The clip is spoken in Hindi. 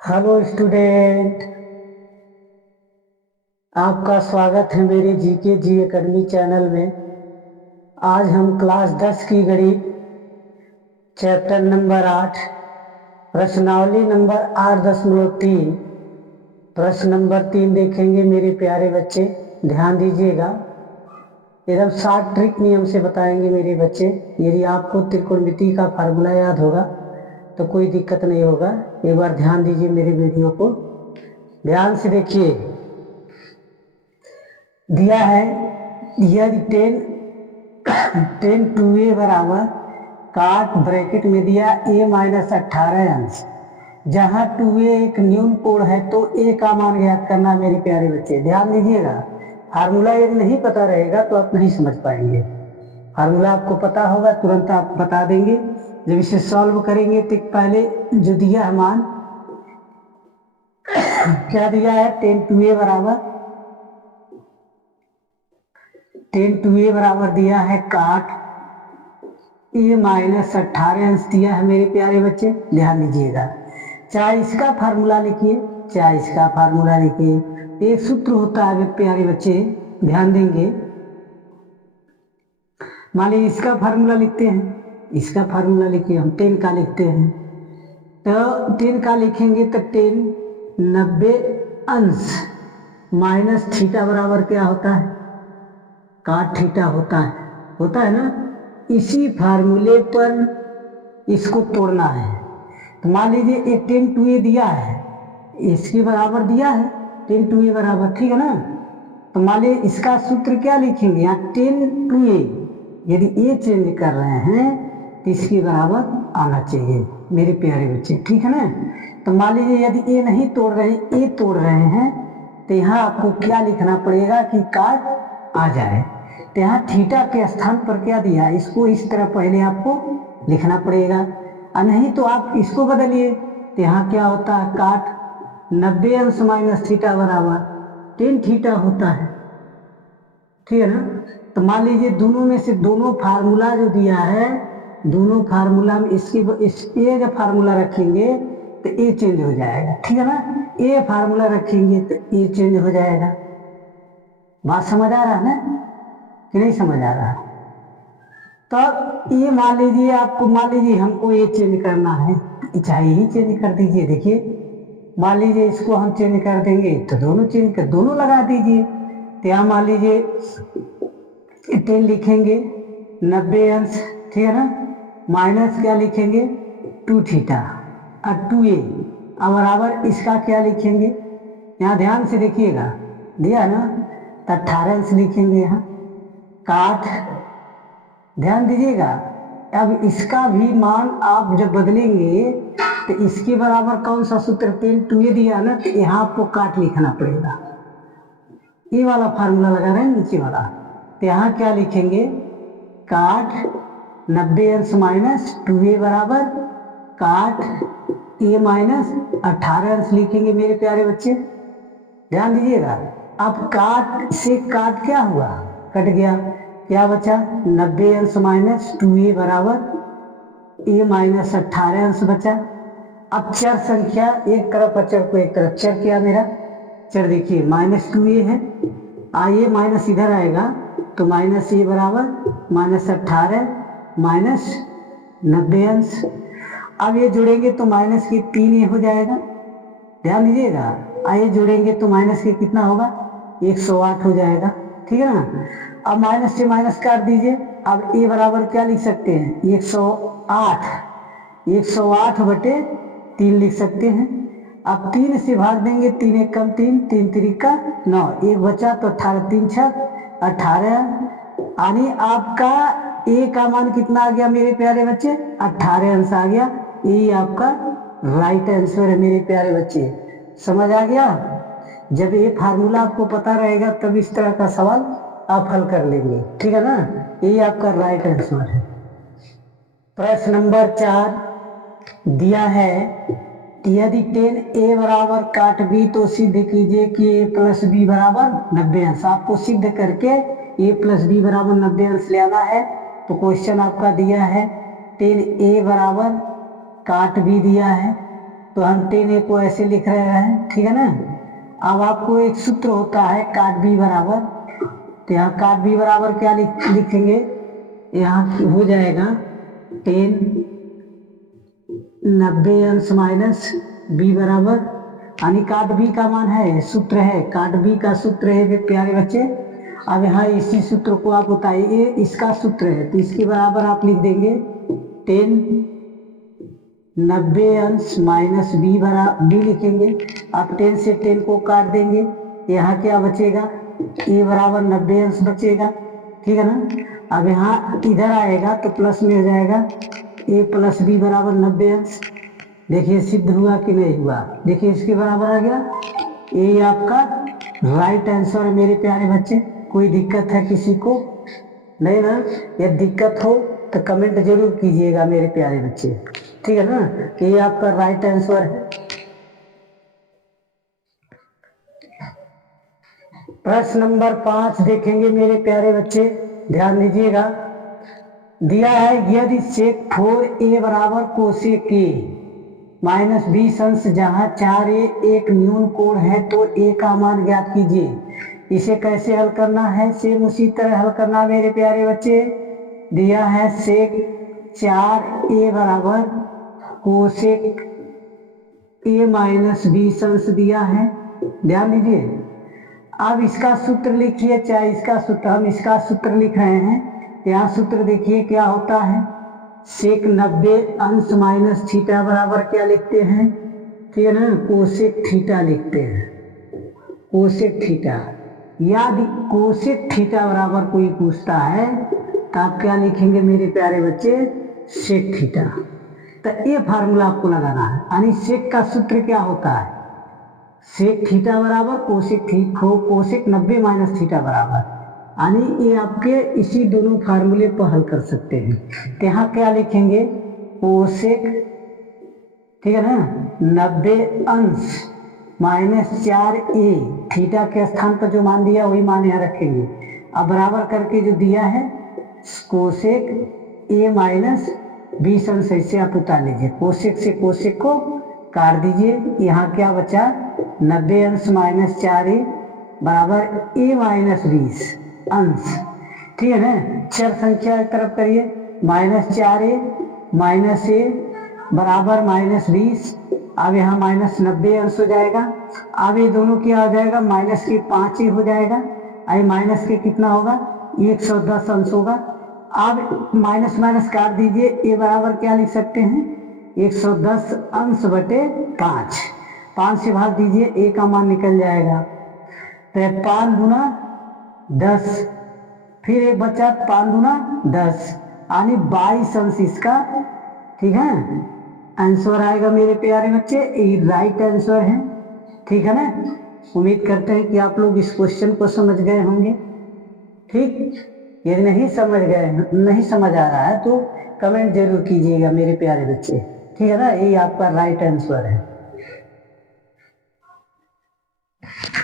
हेलो स्टूडेंट, आपका स्वागत है मेरे जीके जी एकेडमी चैनल में। आज हम क्लास 10 की गणित चैप्टर नंबर 8 प्रश्नावली नंबर 8.3 प्रश्न नंबर 3 देखेंगे। मेरे प्यारे बच्चे ध्यान दीजिएगा, एकदम शॉर्ट ट्रिक नियम से बताएंगे मेरे बच्चे। यदि आपको त्रिकोणमिति का फार्मूला याद होगा तो कोई दिक्कत नहीं होगा। एक बार ध्यान दीजिए, मेरे वीडियो को ध्यान से देखिए। दिया है यदि टेन टू ए बराबर काट ब्रैकेट में दिया a माइनस 18 अंश, जहां 2a एक न्यून कोण है तो a का मान ज्ञात करना। मेरे प्यारे बच्चे ध्यान दीजिएगा, फार्मूला यदि नहीं पता रहेगा तो आप नहीं समझ पाएंगे। फार्मूला आपको पता होगा तुरंत आप बता देंगे। जब इसे सॉल्व करेंगे तो पहले जो दिया है मान क्या दिया है, टेन टू ए बराबर दिया है काट ए माइनस 18 अंश दिया है। मेरे प्यारे बच्चे ध्यान दीजिएगा, चाहे इसका फार्मूला लिखिए चाहे इसका फार्मूला लिखिए। एक सूत्र होता है मेरे प्यारे बच्चे, ध्यान देंगे। मान लीजिए इसका फार्मूला लिखते हैं, इसका फार्मूला लिखिए, हम 10 का लिखते हैं तो 10 का लिखेंगे तो 10 90 अंश माइनस थीटा बराबर क्या होता है, काट थीटा होता है ना। इसी फार्मूले पर इसको तोड़ना है। तो मान लीजिए एक 10 टू ए दिया है, इसके बराबर दिया है 10 टू ए बराबर, ठीक है ना। तो मान लीजिए इसका सूत्र क्या लिखेंगे, यहाँ 10 टू ए, यदि ए चेंज कर रहे हैं तो इसके बराबर आना चाहिए मेरे प्यारे बच्चे, ठीक है ना। तो मान लीजिए यदि ए नहीं तोड़ रहे, ए तोड़ रहे हैं तो यहाँ आपको क्या लिखना पड़ेगा कि काट आ जाए। तो यहाँ थीटा के स्थान पर क्या दिया है, इसको इस तरह पहले आपको लिखना पड़ेगा, और नहीं तो आप इसको बदलिए। तो यहाँ क्या होता है, काट 90 अंश माइनस थीटा बराबर 10 थीटा होता है, ठीक है ना। तो मान लीजिए दोनों में से दोनों फार्मूला जो दिया है, दोनों फार्मूला में ये जब फार्मूला रखेंगे तो ए चेंज हो जाएगा, ठीक है ना। ए फार्मूला रखेंगे तो ए चेंज हो जाएगा। बात समझ आ रहा है ना कि नहीं समझ आ रहा है। तो ये मान लीजिए आपको, मान लीजिए हमको ये चेंज करना है, चाहे ही चेंज कर दीजिए। देखिए मान लीजिए इसको हम चेंज कर देंगे तो दोनों चेंज कर, दोनों लगा दीजिए। तो यहाँ मान लीजिए 10 लिखेंगे 90 अंश, ठीक है ना, माइनस क्या लिखेंगे 2 थीटा और 2a, अब बराबर इसका क्या लिखेंगे, यहाँ ध्यान से देखिएगा, दिया ना तो 18 अंश लिखेंगे यहाँ काट, ध्यान दीजिएगा। अब इसका भी मान आप जब बदलेंगे तो इसके बराबर कौन सा सूत्र 10 टू ए दिया ना, तो यहाँ आपको काट लिखना पड़ेगा। ये वाला फार्मूला लगा रहे हैं नीचे वाला, तो यहाँ क्या लिखेंगे, काट 90 अंश माइनस 2a बराबर काट ए माइनस 18 अंश लिखेंगे मेरे प्यारे बच्चे, ध्यान दीजिएगा। अब काट से काट क्या हुआ, कट गया, क्या बचा 90 अंश माइनस 2a बराबर a माइनस 18 अंश बचा। अब चर संख्या एक तरफ और चर को एक तरफ, चर क्या मेरा चर देखिए माइनस 2a है, आइए माइनस इधर आएगा तो माइनस a बराबर माइनस 18 माइनस 90 अंश। अब ये जुड़ेंगे तो माइनस के 3a हो जाएगा, ध्यान दीजिएगा। आइए जोड़ेंगे तो माइनस के कितना होगा 108 हो जाएगा, ठीक है ना। अब माइनस से माइनस काट दीजिए, अब a बराबर क्या लिख सकते हैं 108 बटे 3 लिख सकते हैं। अब 3 से भाग देंगे, 3 एक कम 3, 3 3 9, एक बचा तो 18 3 6 18, यानी आपका a का मान कितना आ गया मेरे प्यारे बच्चे 18 अंश आ गया। ये आपका राइट आंसर है मेरे प्यारे बच्चे, समझ आ गया। जब ये फार्मूला आपको पता रहेगा तब इस तरह का सवाल आप हल कर लेंगे, ठीक है ना। ये आपका राइट आंसर है। प्रश्न नंबर 4 दिया है, यदि 10a बराबर काट b तो सिद्ध कीजिए कि a प्लस b बराबर 90 अंश। आपको सिद्ध करके a प्लस b बराबर 90 अंश ले आना है। तो क्वेश्चन आपका दिया है 10a बराबर काट b दिया है, तो हम 10a को ऐसे लिख रहे हैं, ठीक है ना। अब आपको एक सूत्र होता है काट बी बराबर, तो यहाँ काट बी बराबर क्या लिखेंगे, यहाँ हो जाएगा 10 90 अंश माइनस बी बराबर, यानी काट बी का मान है, सूत्र है, काट बी का सूत्र है प्यारे बच्चे। अब यहाँ इसी सूत्र को आप बताइए, इसका सूत्र है तो इसके बराबर आप लिख देंगे 10 90 अंश माइनस बी लिखेंगे। अब 10 से 10 को काट देंगे, यहाँ क्या बचेगा, ए बराबर 90 अंश बचेगा, ठीक है ना। अब यहाँ इधर आएगा तो प्लस में हो जाएगा ए प्लस बी बराबर 90 अंश। देखिए सिद्ध हुआ कि नहीं हुआ, देखिए इसके बराबर आ गया। ये आपका राइट आंसर है मेरे प्यारे बच्चे। कोई दिक्कत है किसी को नहीं ना, यदि दिक्कत हो तो कमेंट जरूर कीजिएगा मेरे प्यारे बच्चे, ठीक है ना। ये आपका राइट आंसर है। प्रश्न नंबर 5 देखेंगे मेरे प्यारे बच्चे, ध्यान दीजिएगा। दिया है यदि सेक 4a बराबर कोसेक के माइनस 20 अंश जहाँ 4a एक न्यून कोण है तो a का मान ज्ञात कीजिए। इसे कैसे हल करना है, सेम उसी तरह हल करना मेरे प्यारे बच्चे। दिया है सेक 4a बराबर कोसेक a माइनस 20 अंश दिया है, ध्यान दीजिए। अब इसका सूत्र लिखिए, चाहे इसका सूत्र, हम इसका सूत्र लिख रहे हैं। यहाँ सूत्र देखिए क्या होता है, सेक 90 अंश माइनस थीटा बराबर क्या लिखते हैं, ठीक है ना, कोसेक थीटा लिखते हैं, कोसेक थीटा। यदि कोसेक थीटा बराबर कोई पूछता है तो आप क्या लिखेंगे मेरे प्यारे बच्चे, सेक थीटा। तो ये फार्मूला आपको लगाना है, यानी सेक का सूत्र क्या होता है, सेक थीटा बराबर कोसेक 90 माइनस थीटा बराबर, यानी ये आपके इसी दोनों फार्मूले पर हल कर सकते हैं। तो यहाँ क्या लिखेंगे, कोसेक, ठीक है ना, 90 अंश माइनस 4a, थीटा के स्थान पर जो मान दिया वही मान यहाँ रखेंगे। अब बराबर करके जो दिया है कोसेक a माइनस 20 अंश, ऐसे आप उतार लीजिए, कोसेक से कोसेक को काट दीजिए। यहाँ क्या बचा, 90 अंश माइनस 4a बराबर a माइनस 20 अंश, ठीक है ना। चर संख्या एक तरफ करिए, माइनस 4a माइनस a बराबर माइनस 20। अब यहाँ माइनस 90 अंश हो जाएगा। अब ये दोनों क्या हो जाएगा, माइनस के 5a हो जाएगा, आई माइनस के कितना होगा, 110 अंश होगा। अब माइनस माइनस काट दीजिए, ए बराबर क्या लिख सकते हैं, 110 अंश बटे 5, 5 से भाग दीजिए, ए का मान निकल जाएगा। तो 5 गुना 10, फिर एक बचा 5 गुना 10, यानी 22 अंश इसका, ठीक है, आंसर आएगा मेरे प्यारे बच्चे। ये राइट आंसर है, ठीक है ना। उम्मीद करते हैं कि आप लोग इस क्वेश्चन को समझ गए होंगे, ठीक। यदि नहीं समझ गए, नहीं समझ आ रहा है तो कमेंट जरूर कीजिएगा मेरे प्यारे बच्चे, ठीक है ना। ये आपका राइट आंसर है।